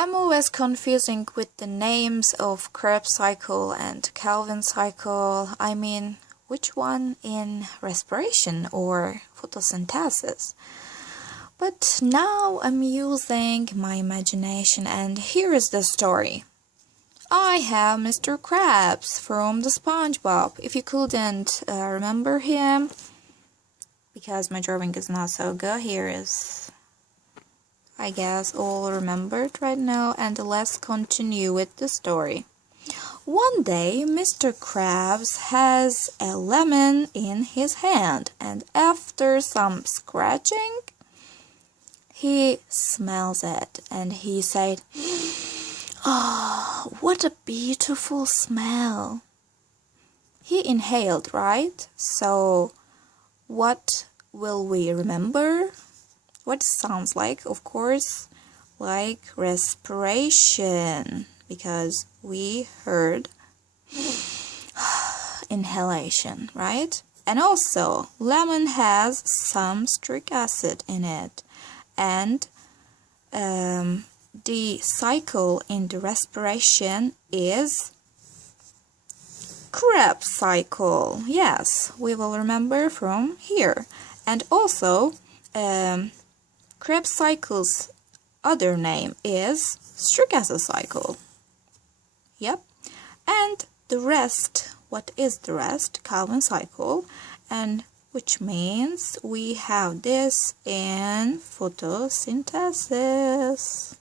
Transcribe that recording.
I'm always confusing with the names of Krebs cycle and Calvin cycle. I mean, which one in respiration or photosynthesis? But now I'm using my imagination, and here is the story. I have Mr. Krebs from the SpongeBob. If you couldn't remember him, because my drawing is not so good, here is, I guess, all remembered right now, and let's continue with the story. One day, Mr. Krebs has a lemon in his hand, and after some scratching, he smells it, and he said, "Oh, what a beautiful smell." He inhaled, right? So, what will we remember? What it sounds like, of course, like respiration, because we heard inhalation, right? And also, lemon has some citric acid in it, and the cycle in the respiration is Krebs cycle. Yes, we will remember from here. And also, Krebs cycle's other name is citric acid cycle. Yep. And the rest, what is the rest? Calvin cycle, and which means we have this in photosynthesis.